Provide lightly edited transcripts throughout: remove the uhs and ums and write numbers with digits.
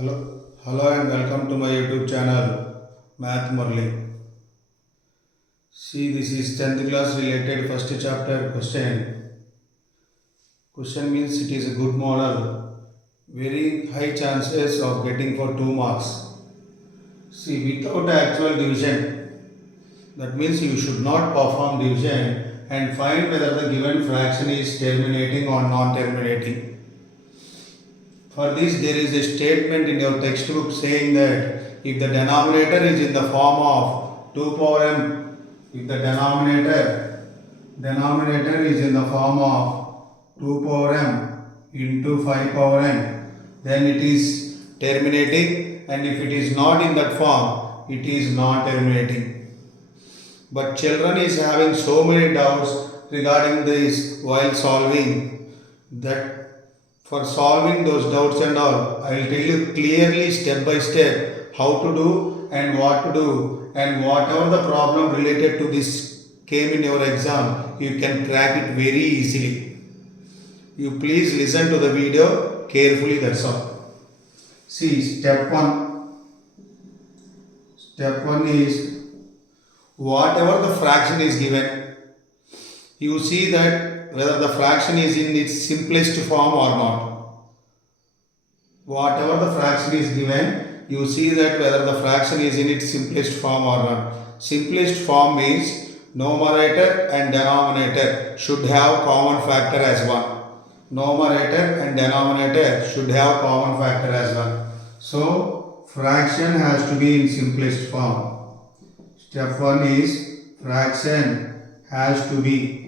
Hello and welcome to my YouTube channel Math Murli. See, this is 10th class related first chapter question. Question means it is a good model. Very high chances of getting for 2 marks. See, without actual division, that means you should not perform division and find whether the given fraction is terminating or non-terminating. For this, there is a statement in your textbook saying that if the denominator is in the form of 2 power m, if the denominator is in the form of 2 power m into 5 power n, then it is terminating, and if it is not in that form, it is not terminating. But children is having so many doubts regarding this while solving that for solving those doubts and all, I will tell you clearly step by step how to do and what to do, and whatever the problem related to this came in your exam, you can crack it very easily. You please listen to the video carefully, that's all. See, step 1. Step 1 is whatever the fraction is given, you see that whether the fraction is in its simplest form or not. Whatever the fraction is given, you see that whether the fraction is in its simplest form or not. Simplest form means numerator and denominator should have common factor as 1. Numerator and denominator should have common factor as 1. So, fraction has to be in simplest form. Step 1 is fraction has to be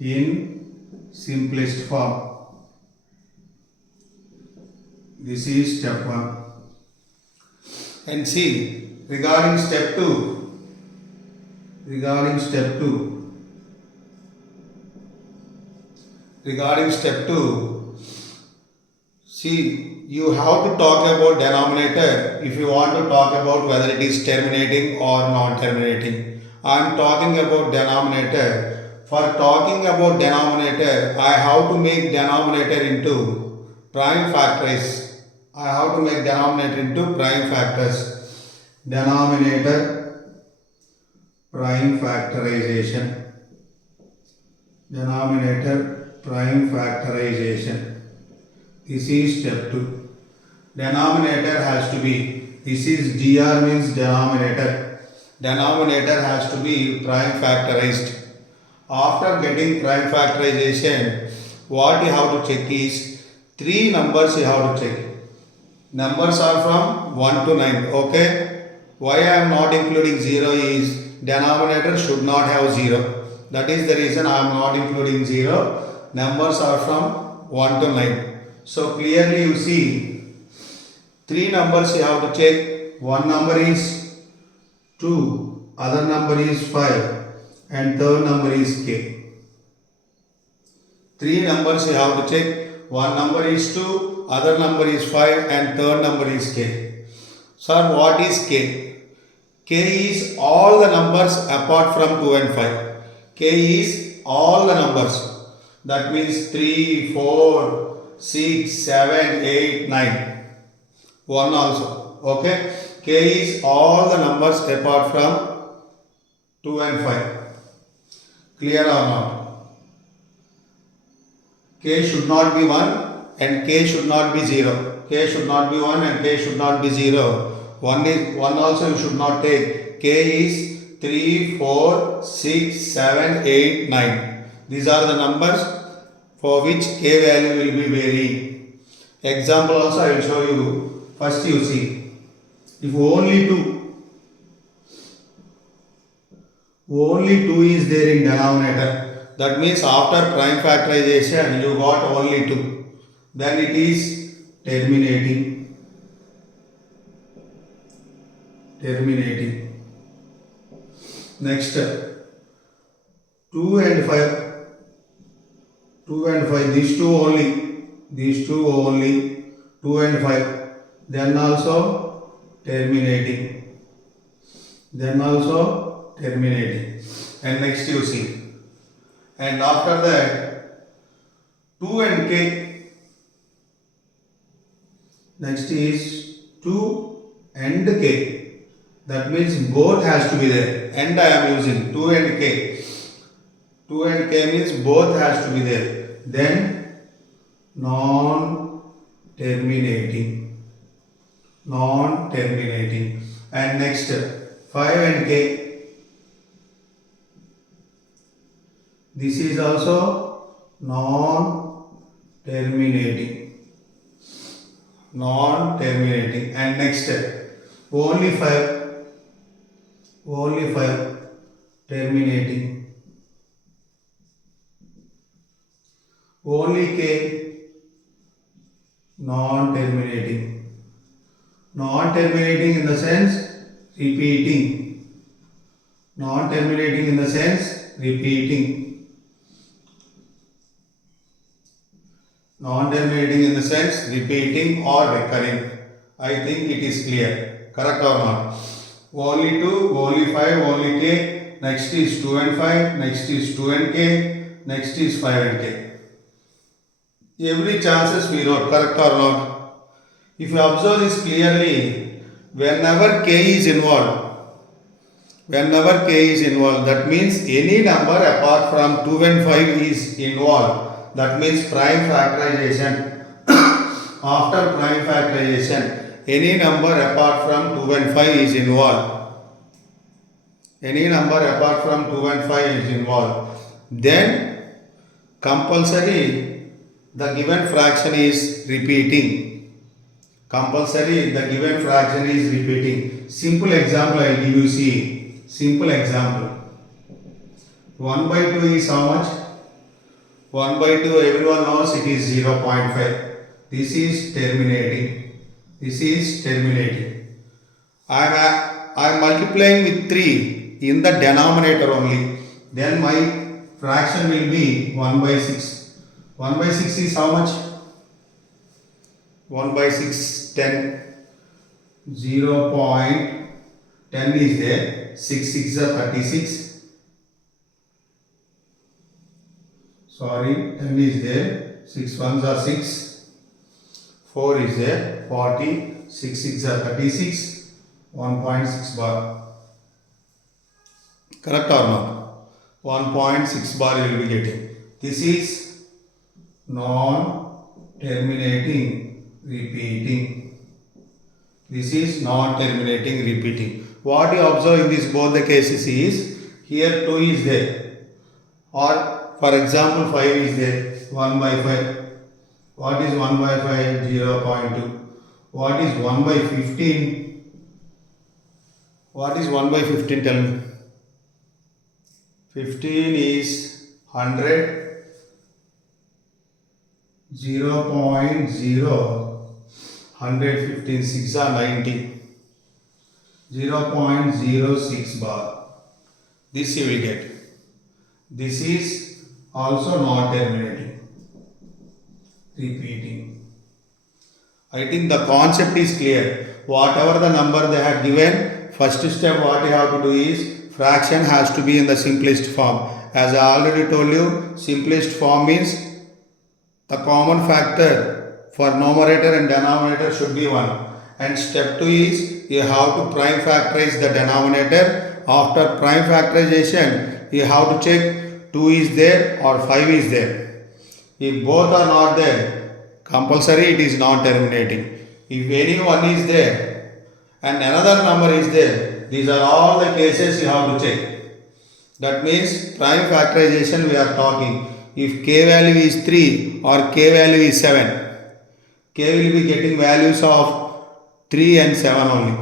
in simplest form. This is step 1. And see, regarding step 2, see, you have to talk about denominator if you want to talk about whether it is terminating or non-terminating. I am talking about denominator. For talking about denominator, I have to make denominator into prime factors. Denominator prime factorization. This is step 2. Denominator has to be, this is dr means denominator. Denominator has to be prime factorized. After getting prime factorization, what you have to check is 3 numbers you have to check. Numbers are from 1 to 9. Okay? Why I am not including 0 is denominator should not have 0. That is the reason I am not including 0. Numbers are from 1 to 9. So clearly you see 3 numbers you have to check. One number is 2, other number is 5, and third number is k. 3 numbers you have to check. One number is 2, other number is 5, and third number is k. Sir, what is k? K is all the numbers apart from 2 and 5. K is all the numbers. That means 3, 4, 6, 7, 8, 9. 1 also. Okay? K is all the numbers apart from 2 and 5. Clear or not? K should not be 1 and K should not be 0. K should not be 1 and K should not be 0. 1 also you should not take. K is 3, 4, 6, 7, 8, 9. These are the numbers for which K value will be varying. Example also I will show you. First you see, if only 2 is there in denominator, that means after prime factorization you got only 2, then it is terminating. Next, 2 and 5, these two only, 2 and 5, then also terminating. And next you see, and after that 2 and k, Next is 2 and k. That means both has to be there. And I am using 2 and k. 2 and k means both has to be there. Then non-terminating. Non-terminating. And next 5 and k. This is also non-terminating. Non-terminating. And next only 5 terminating. Only k non-terminating. Non-terminating in the sense repeating. Non-terminating in the sense repeating. Non-terminating in the sense repeating or recurring. I think it is clear. Correct or not? Only 2, only 5, only k. Next is 2 and 5. Next is 2 and k. Next is 5 and k. Every chances we wrote. Correct or not? If you observe this clearly, whenever k is involved, that means any number apart from 2 and 5 is involved. That means prime factorization. After prime factorization, any number apart from 2 and 5 is involved. Any number apart from 2 and 5 is involved. Then compulsory the given fraction is repeating. Compulsory the given fraction is repeating. Simple example I will give you. See. Simple example. 1 by 2 is how much? 1 by 2 everyone knows it is 0.5. This is terminating. This is terminating. I am multiplying with 3 in the denominator only. Then my fraction will be 1 by 6. 1 by 6 is how much? 1 by 6, 10. 0.10 is there. 6 6 are 36. Sorry, 10 is there. 6 ones are 6. 4 is there. 40. 6 6 are 36. 1.6 bar. Correct or not? 1.6 bar you will be getting. This is non-terminating repeating. This is non-terminating repeating. What you observe in this both the cases is, here 2 is there, or for example 5 is there. 1 by 5. What is 1 by 5? 0.2. What is 1 by 15? What is 1 by 15? Tell me. 15 is 100. 0.0. 115. 6 are 90. 0.06 bar. This you will get. This is also non-terminating. Repeating. I think the concept is clear. Whatever the number they have given, first step what you have to do is, fraction has to be in the simplest form. As I already told you, simplest form means the common factor for numerator and denominator should be 1. And step 2 is, you have to prime factorize the denominator. After prime factorization, you have to check 2 is there or 5 is there. If both are not there, compulsory it is not terminating. If any one is there and another number is there, these are all the cases you have to check. That means prime factorization we are talking. If k value is 3 or k value is 7, k will be getting values of 3 and 7 only.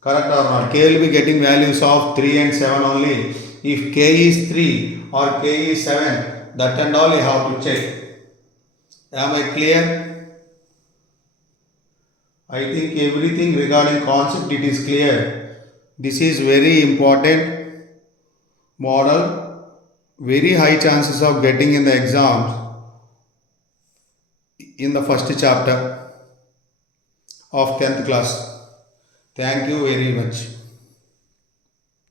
Correct or not? K will be getting values of 3 and 7 only. If k is 3 or k is 7, that and all you have to check. Am I clear? I think everything regarding concept it is clear. This is very important model. Very high chances of getting in the exams in the first chapter of 10th class. Thank you very much.